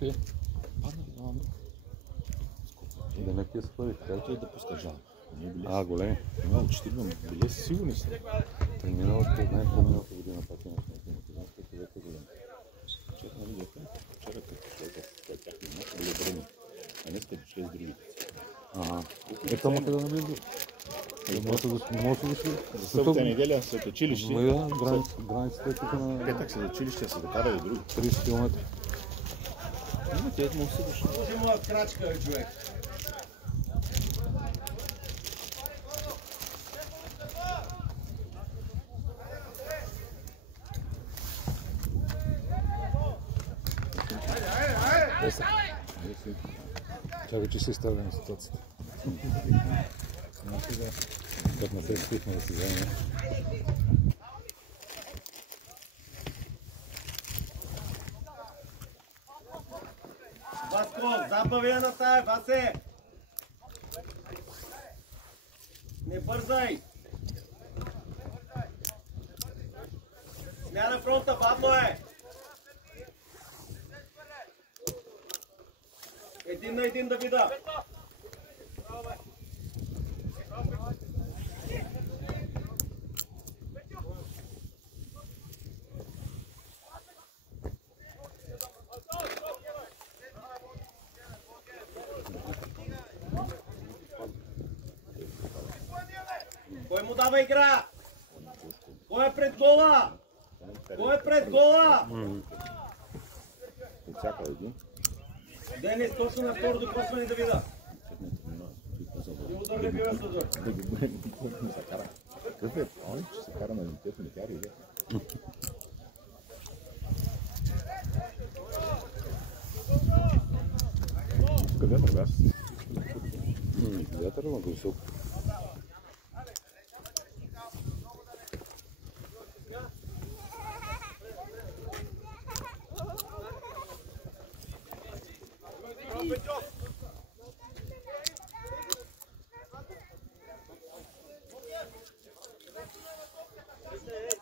Имаше. Падна ли на Да не пия спори. Който е да пуска жал. Големи. Имало 4 биле, сигурни са. Миналата година пак имаш някакви година. Вчера, нали, вчера като дошъл в тяхния имот, били обърнат. А днес като дошли с другите. Ето му къде да влиза. Не може да дошли. За събота неделя след училище. Границата е тук на... Петък след училище са докарали други. 30 км. Те му са дошли. Може моя крачка, човек. Чакай, че се изставя на ситуацията. Как не се стихна да си вземе. Васко, забавя на тая, Васе! Не бързай! Смяна фронта, бавно е! Един на един да вида! Кой му дава игра? Кой е пред гола? Кой е пред гола? Всяка един. Денис, точно на второ докосване да вида. И удар не бива съдър. Какъв е? Он, че се кара на детето, не кари, да? Къде вървяш? Вятър на високо.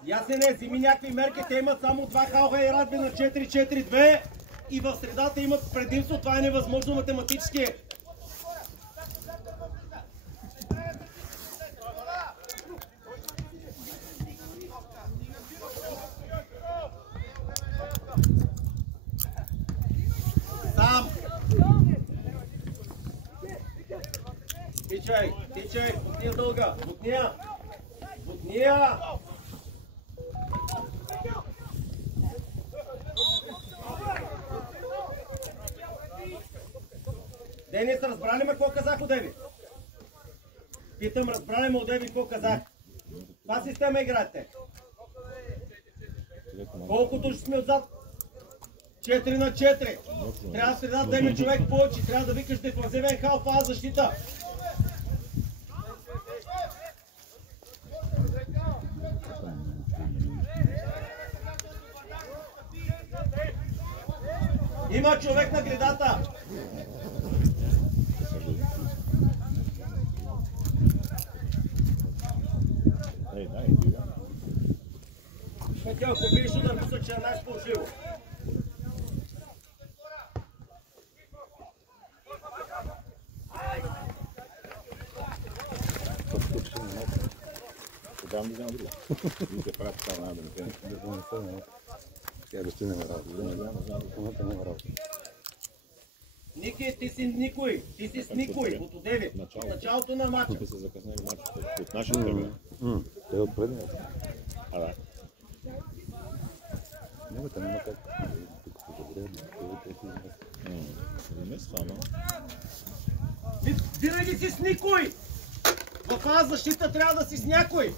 Ясене, вземи някакви мерки, те имат само два халха и радби на 4-4-2 и в средата имат предимство, това е невъзможно математически. Сам! Тичай, тичай, бутния дълга, бутния! Бутния! Денис, разбрали ме какво казах Одеви? Питам, разбрали ме Одеви какво казах? Каква система играете? Колкото ще сме отзад? 4 на 4. Трябва да се даде деме човек повече. Трябва да викаш дефанзивен халф, а защита. Има човек на гредата. Петя, ако видиш удар, мисля, че е най-сполучливо. Тогава не знам друга. Вие правят това, няма да не пеем. Тя да ще не ме работа. Ники, ти си никой. Ти си с никой. От Одеви. Началото на матча. Тук са закъснели матчите. От нашите времена. Те от предния. Да. Няма те няма как. Не с това, но... Винаги си с никой. В тази защита трябва да си с някой.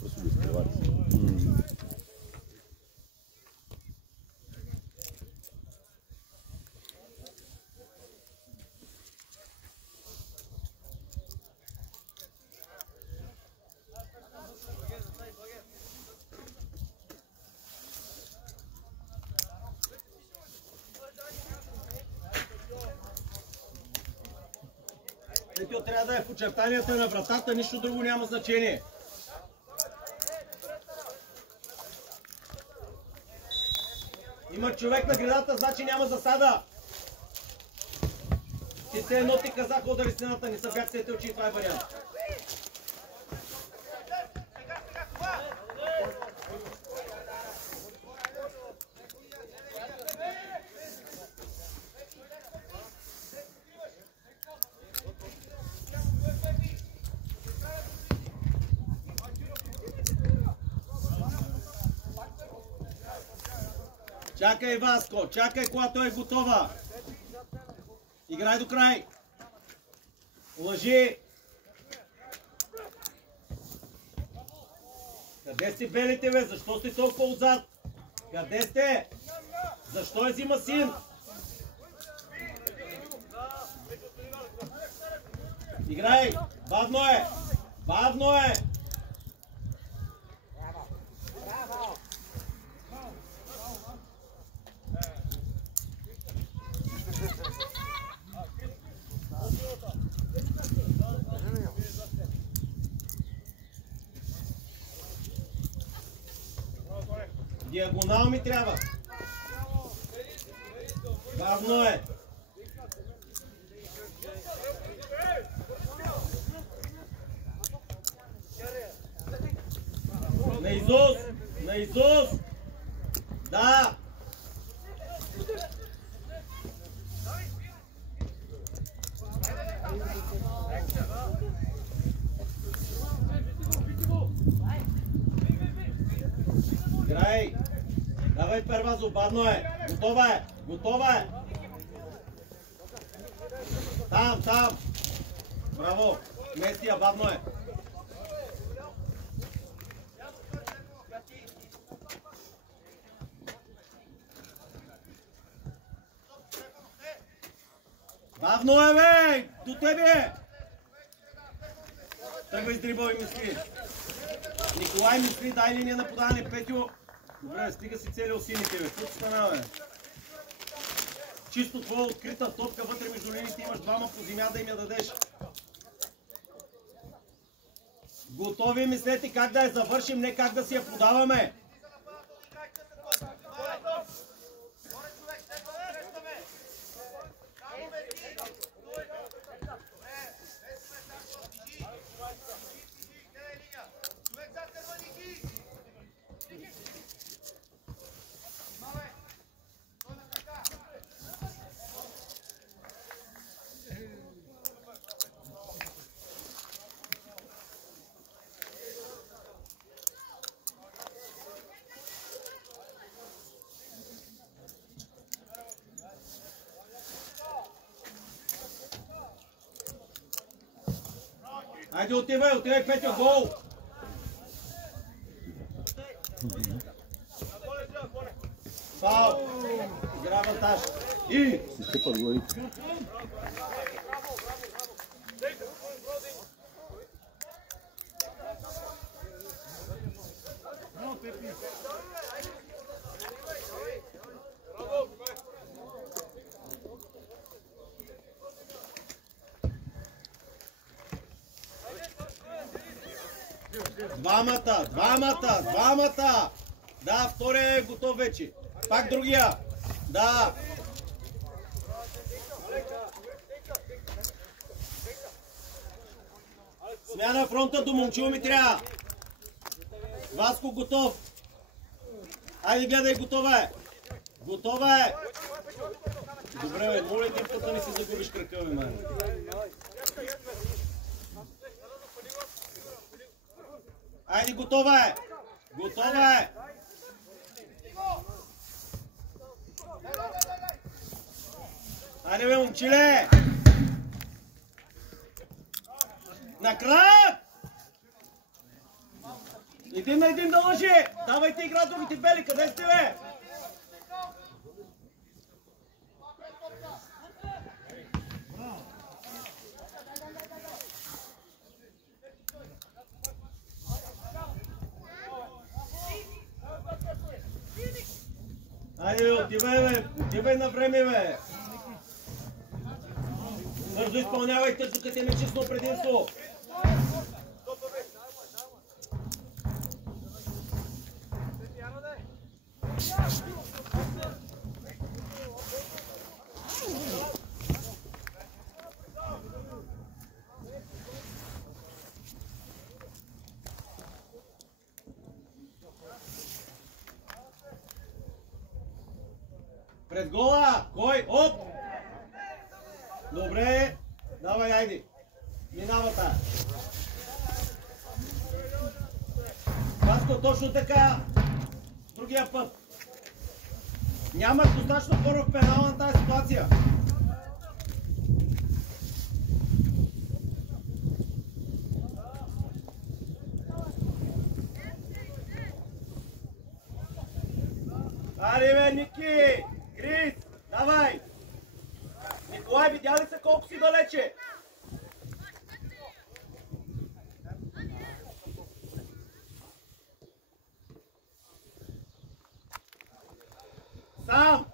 Просто го изкривали. Петю трябва да е в очертанията на вратата, нищо друго няма значение. Има човек на гредата, значи няма засада. Ти се едно ти казах, удари стената, не са бях сетил, че и това е вариант. Чакай, Васко, чакай, когато е готова. Играй до край. Лъжи. Къде сте белите, бе? Защо сте толкова отзад? Къде сте? Защо е взима син? Играй. Бавно е. Бавно е. Диагонал ми трябва. Бавно е. На Изус! На Изус! Да! Играй! Давай, Первазо, бавно е! Готова е! Готова е! Там, там! Браво! Местия, бавно е! Бавно е, бе! До тебе! Тръгва издрибал и мисли. Николай мисли, дай линия на подаване, Петю. Добре, стига си целил сините, бе. Какво стана, бе? Чисто твоя открита топка, вътре между линиите имаш двама по земя да им я дадеш. Готови мислете как да я завършим, не как да си я подаваме. Айде отивай, Петя, гол! Фаул! Игра авантаж. И! Изтъпат главите. Двамата! Да, втория е готов вече. Пак другия. Да. Смяна фронта до момчил ми трябва. Васко готов. Айде гледай, готова е. Готова е. Добре, бе, моля един път да не си загубиш кръка, бе, мен. Айде, готова е! Готова е! Айде, бе, момчиле! На крак! Един на един да лъжи! Давайте игра другите бели, къде сте, бе? Айде, отивай, бе! Отивай на време, бе! Бързо изпълнявай тъж, докато имаме честно предимство. Пред гола! Кой? Оп! Добре! Давай, айди! Минава тая! Васко, точно така! Другия път! Нямаш достатъчно първо в пенала на тази ситуация! Аре бе, Ники! Крис! Давай! Николай, видя ли се колко си далече? Сам!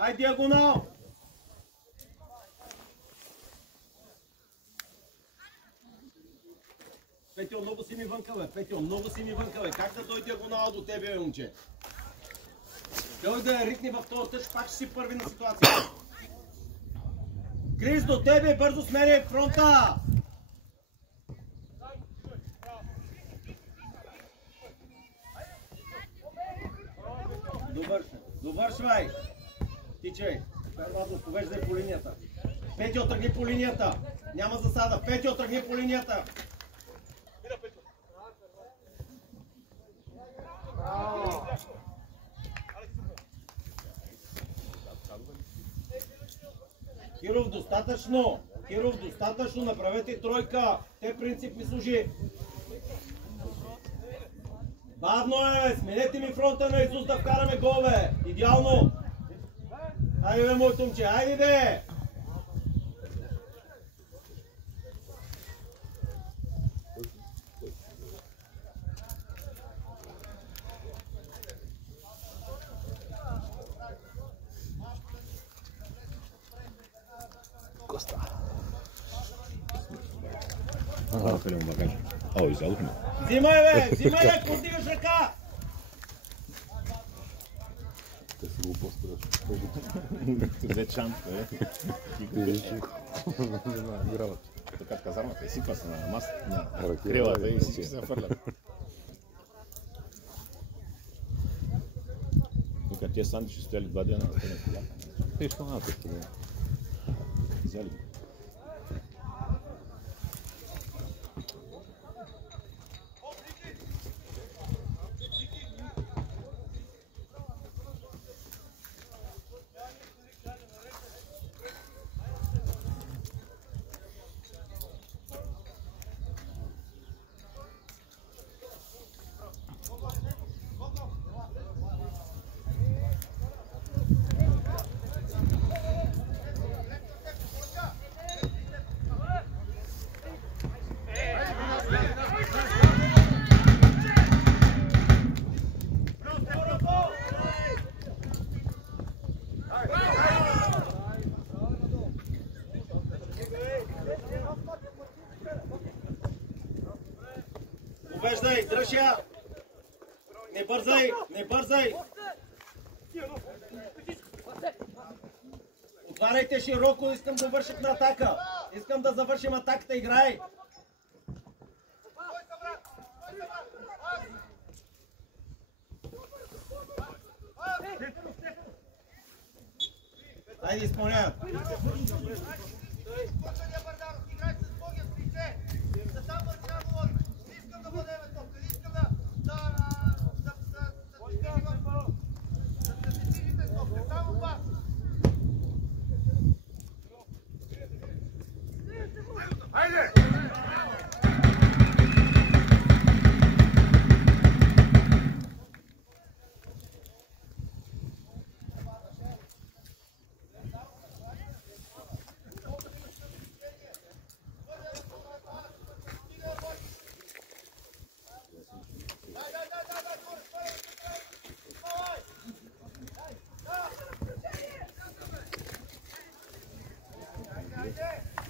Ай, диагонал! Петьо, много си ми вънка, бе. Петьо, много си ми вънка, бе. Как да дойде диагонал до тебе, бе, момче? Той да я ритне в този тъж, пак ще си първи на ситуацията. Крис, до тебе, бързо сменяй фронта! Довършвай! Тичай! Ладно, повеждай по линията. Петьо, тръгни по линията! Няма засада! Петьо, тръгни по линията! Киров, достатъчно! Киров, достатъчно! Направете тройка! Те принцип ми служи! Бавно е! Сменете ми фронта на Изус да вкараме гол, бе! Идеално! Хайде, бе, моето момче! Хайде, бе! Коста. Хвилям багаж. Изядохме. Взимай, бе! Взимай, бе! Подигаш ръка! Те си го по-спреш. Две чанта, така казармата, изсипва се на масата, на крилата и всички се фърлят. Тук тия сандвичи стояли 2 дена на тъне коля. Те що на тъй коля? Взяли. Побеждай, дръж я! Не бързай, не бързай! Отваряйте широко, искам да вършим на атака! Искам да завършим атаката, играй! Хайде, изпълняй!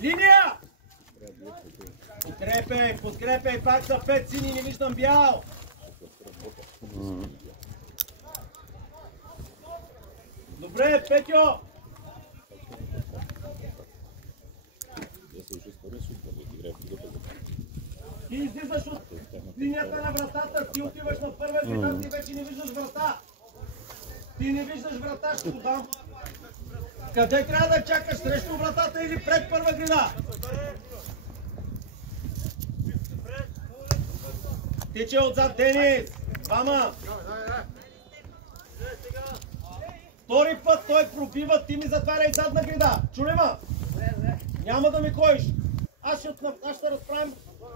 Линия! Подкрепяй, пак са 5 сини, не виждам бял. Добре, Петьо! Ти излизаш от линията на вратата, ти отиваш на първа града, ти вече не виждаш врата. Ти не виждаш врата, ще го дам. Къде трябва да чакаш? Срещу вратата или пред първа града? Тиче отзад Денис! Двама! Втори път той пробива, ти ми затваряй задна града. Чули ма? Няма да ми ходиш. Аз ще разправим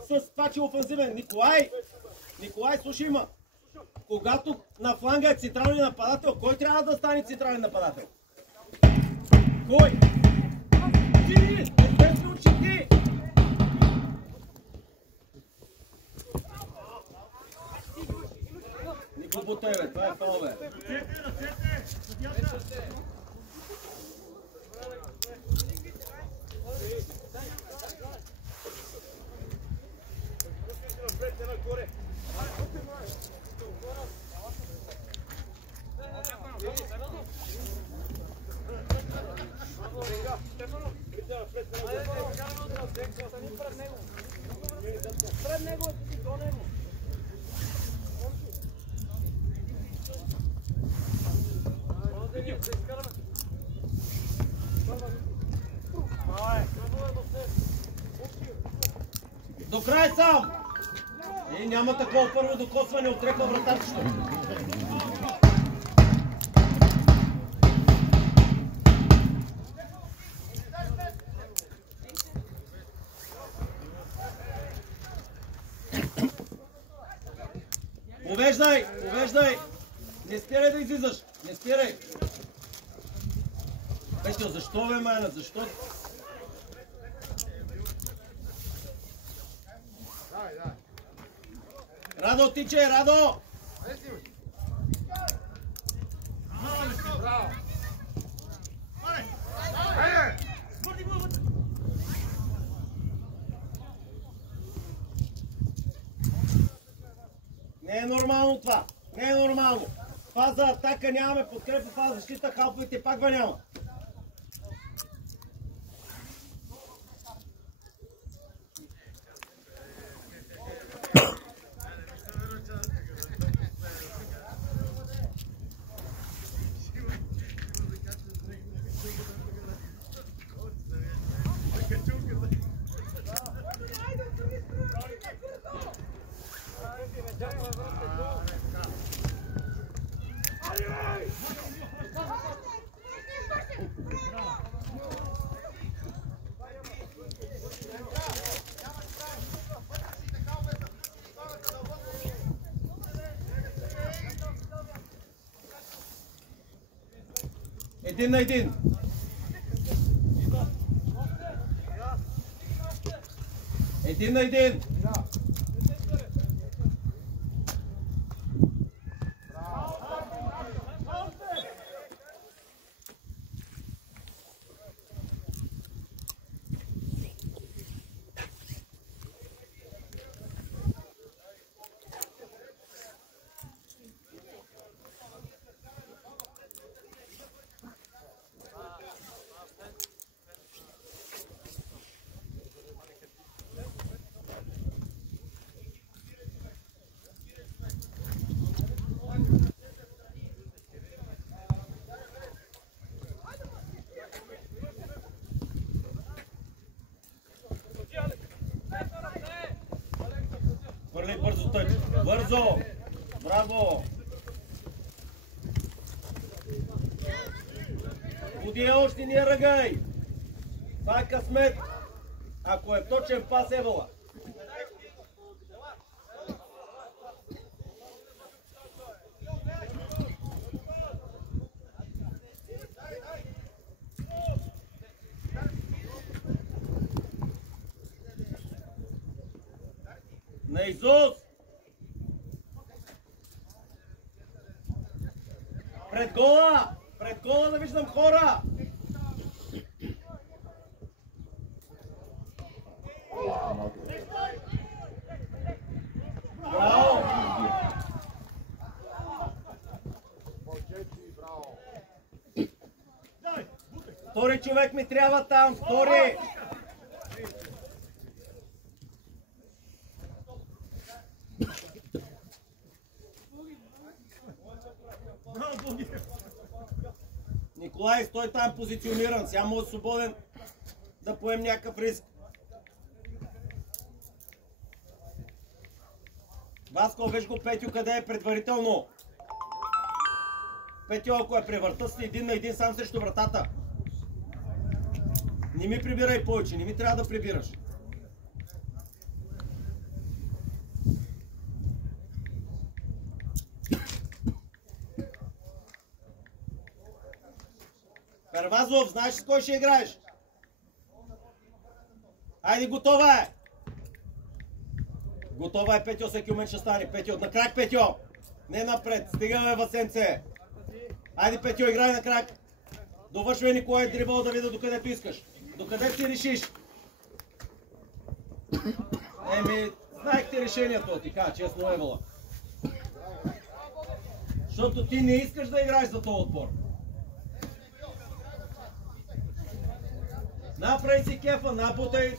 с това, че офанзивен. Николай, слушай ма. Когато на фланга е централен нападател, кой трябва да стане централен нападател? Кой? Ти! Естествено, че ти! Никой по тебе, това е фал, бе. Пред него ти до него. До край сам! Няма такова първо докосване, отрепа вратарчето. Увеждай! Не спирай да излизаш! Не спирай! Петьо, защо бе, майна? Защо? Радо, тичай, Радо! Не е нормално това. Не е нормално. Фаза атака нямаме, подкрепа фаза защита, халповете пак ба няма. Един на един. Един на един. Бързо тъч! Бързо! Браво! Буди още ни ръгай! Това е късмет! Ако е точен пас, Евала! На Изус! Пред гола! Пред гола да виждам хора! Браво! Втори човек ми трябва там, втори! Николай, стой там позициониран, сега може свободен да поем някакъв риск. Васко, виж го Петю къде е предварително. Петю, ако е превърта си един на един сам срещу вратата. Не ми прибирай повече, не ми трябва да прибираш. Карвазов, знаеш с кой ще играеш? Айде, готова е! Готова е, Петьо, всеки момент ще стане. Петьо, на крак, Петьо! Не напред, стига бе, Васенце! Айде, Петьо, играй на крак! Довършвай Николай дрибъл да видя докъдето искаш. Докъде си решиш? Еми, знаехте решението, ти кажа, честно Евала. Защото ти не искаш да играеш за този отбор. Направи си кефа, набутай.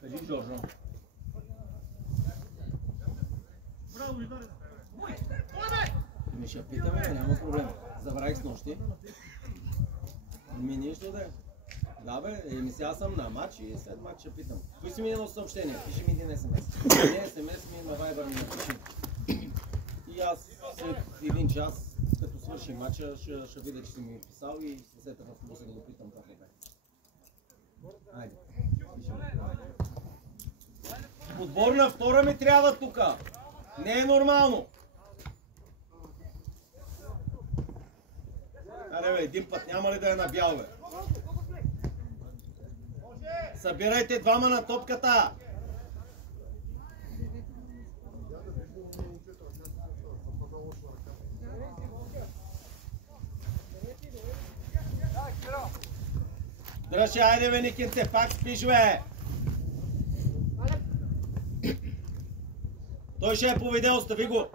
Кажи, Жоржо. Ми ще питаме, няма проблем. Забравих с нощи. Ми нищо да е. Да бе, еми сега съм на матч и след матч ще питам. Кои си ми едно съобщение? Пиши ми един СМС. Не СМС ми на Viber ми напиши. И аз след един час, като свършим матча, ще видя, че си ми писал и се сета в автобуса да го питам как е. Айде. Отборна втора ми трябва тука. Не е нормално. Аре бе, един път няма ли да е на бял бе? Събирайте двама на топката. Дръжи, айде бе, Никинце, пак спиш бе. Той ще е поведе, остави го.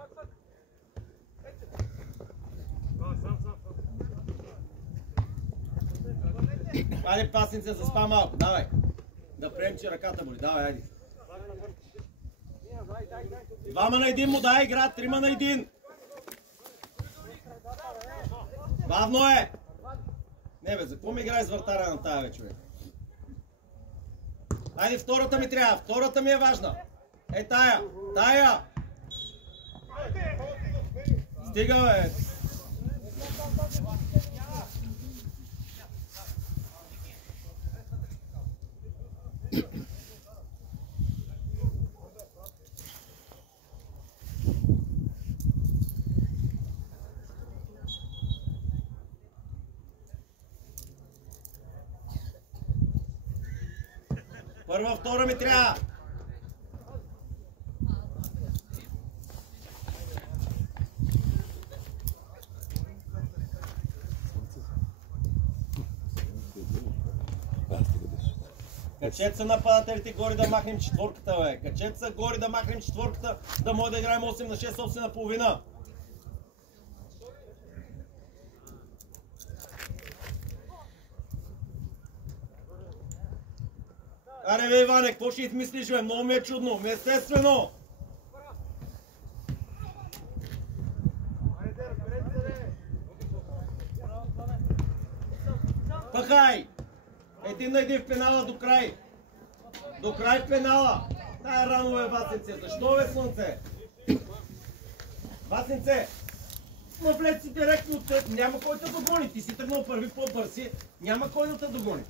Айде, паснице, заспа малко, давай. Да прием, че ръката боли, давай, айде. Двама на един му дай игра, трима на един. Бавно е. Не бе, за какво ми играе с вратаря на тая бе, човек? Айде, втората ми трябва, втората ми е важна. Е тая, тая. Стига бе. Първа, втора ми трябва. Качете се нападателите горе да махнем четворката, бе. Качете се горе да махнем четворката, да може да играем 8 на 6 собствена половина. Аре бе, Иване, какво ще измислиш, бе? Много ми е чудно, естествено. Пахай! Един на един в пенала до край. До край в пенала. Тая рано е, Васенце. Защо бе, слънце? Васенце! Но влез си директно отсет. Няма кой да догони. Ти си тръгнал първи по-бързи. Няма кой да те догони.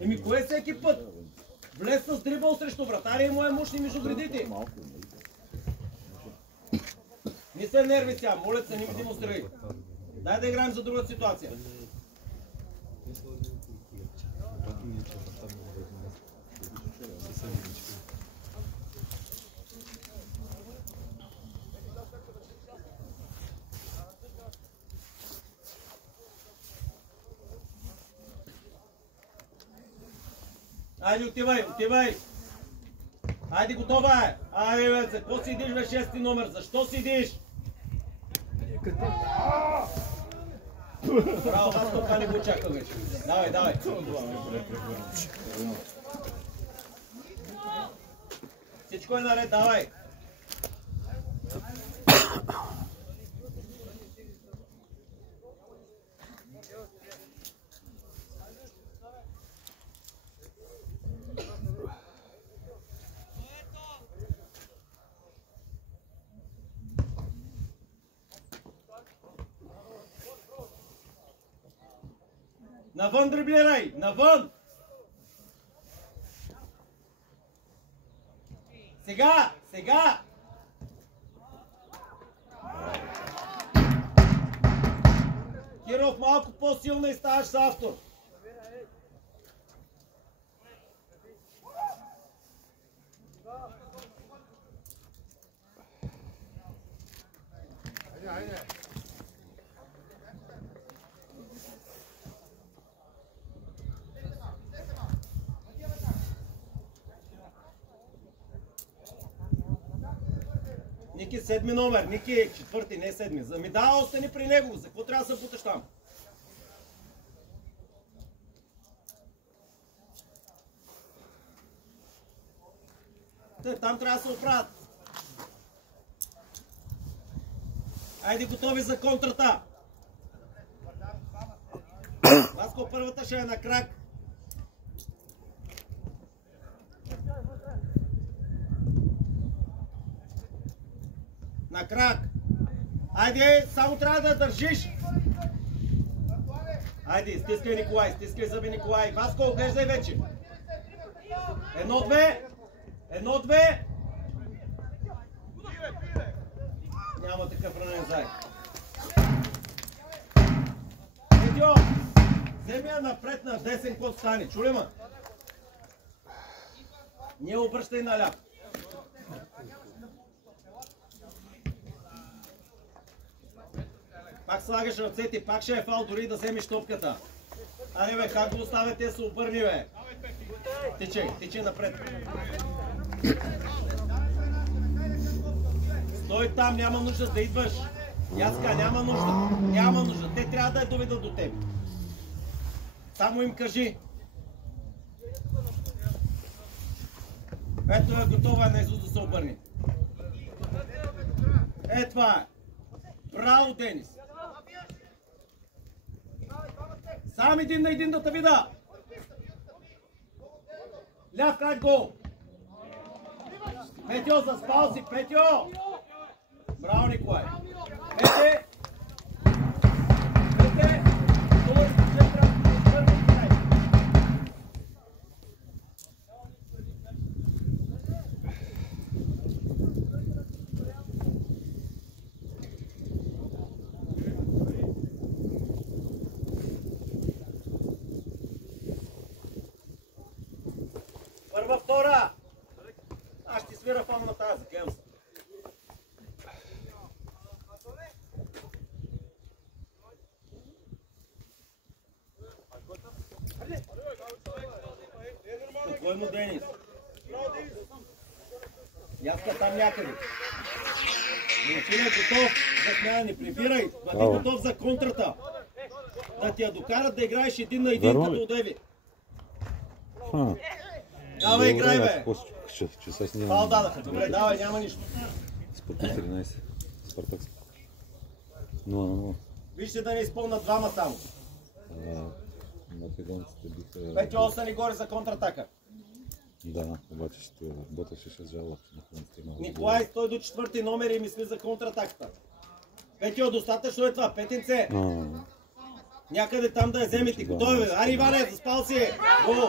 Еми, кое е всеки път? Влез с дрибъл срещу вратаря и му е мощни между градите. Не се нерви сега, моля се, не ми демонстрирай. Дай да играем за друга ситуация. Айде, отивай, отивай. Айде, готова е. Айде, бе, за какво седиш, бе, 6-ти номер? Защо седиш? Браво, аз тук не го чака вече. Давай, давай. Всичко е наред, давай. Навън дриблирай! Навън! Сега! Сега! Киров, малко по-силно и ставаш с автор. Ники, 7 номер, Ники, 4, не 7. Ами да, остани при него. За какво трябва да се буташ там? Там трябва да се оправят. Айде, готови за контрата. Васко, първата ще е на крак. На крак. Айде, само трябва да държиш. Айде, стискай Николай, стискай зъби Николай. Васко, оглеждай вече. 1-2. 1-2. Няма такъв ранен заек. Видео, вземи я напред на десен код стане. Чули ма? Не обръщай наляво. Пак слагаш ръцете, пак ще е фал, дори да вземеш топката. Аре бе, как го оставяте, се обърни бе. Тичай напред. Стой там, няма нужда да идваш. Яска, няма нужда. Те трябва да я доведат до теб. Само им кажи. Ето е готова на Исус да се обърне. Е, това е. Браво, Денис. Сам един на един да те вида. Ляв крак гол. Петьо, заспал си, Петьо. Браво, Николай. Пете. Първа, втора. Аз ще свира фон на тази гемс. Спокойно, Денис. Яска там някъде. Момчина готов за смяна, не прибирай. Бъди готов за контрата. Да ти я докарат да играеш един на един като одеви. Давай, играй, бе! Фал дадаха. Добре, давай, няма нищо. Спартак 13. Спартак 0-0. Вижте да не изпълнат двама само. Македонците биха... Петьо, остани горе за контратака. Да, обаче Бота ще жала. Николай, стой до 4-ти номер и мисли за контратаката. Петьо, достатъчно е това. Петинце. Някъде там да я вземете. Готови, бе. Ари, Иване, заспал си. Гол.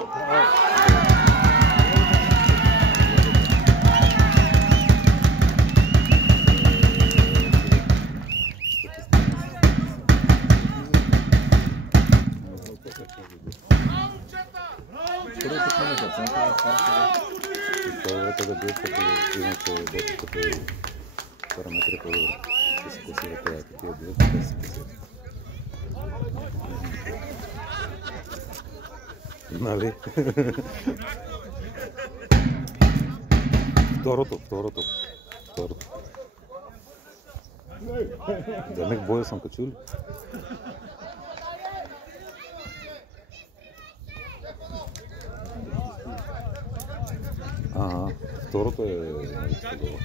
Това да бил като иначе Бота като параметри по-добре. Да се класира това, като е било, да се класира. Нали? Второто. Демек боя съм качул. Ага, второто е гола.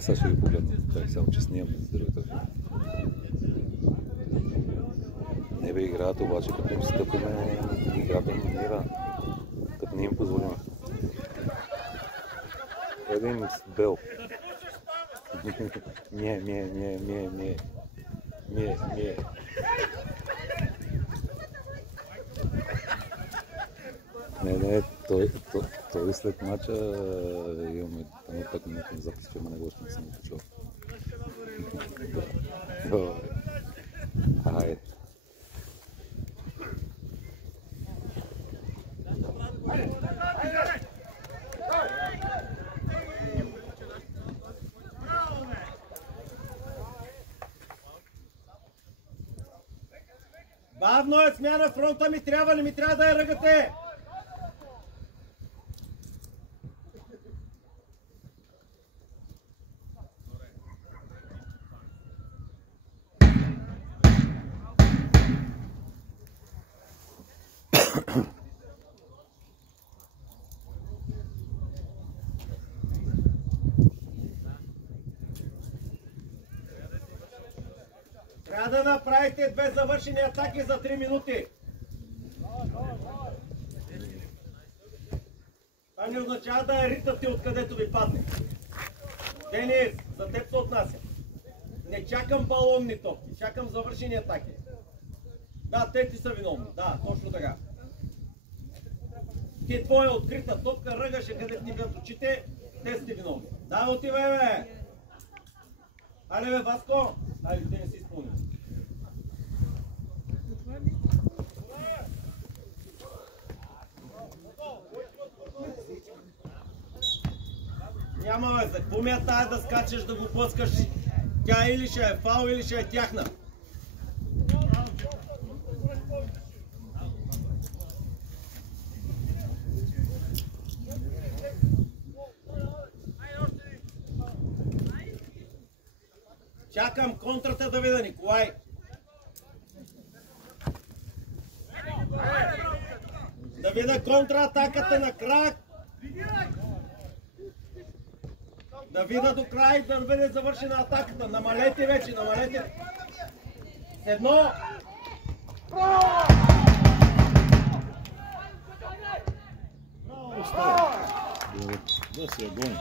Сега ще ги погледна. Дай само, че снимам здравето. Не бе играят, обаче като им стъпиме, играта не мира. Като не им позволиме. Един бел. Мие. Не, той след мача имаме там 5 минутни запис, че ама него още не съм го чул. Айде. Бавно е смяна, фронта ми трябва, не ми трябва да я ръгате! Трябва да направите 2 завършени атаки за 3 минути. Това не означава да я ритате откъдето ви падне. Денис, за теб се отнася. Не чакам балонни топки, чакам завършени атаки. Да, те ти са виновни. Да, точно така. Ти твоя открита топка ръгаше къде ти гледат очите, те сте виновни. Да, отивай, бе! Айде, бе, Васко! Айде, те не си изпълни. Няма, бе, за какво ми е тая да скачаш, да го блъскаш? Тя или ще е фал, или ще е тяхна. Чакам контрата да видя, Николай. Да видя контратаката на крак. Да видя до край, да бъде завършена атаката. Намалете вече, намалете. С едно. Да се гони.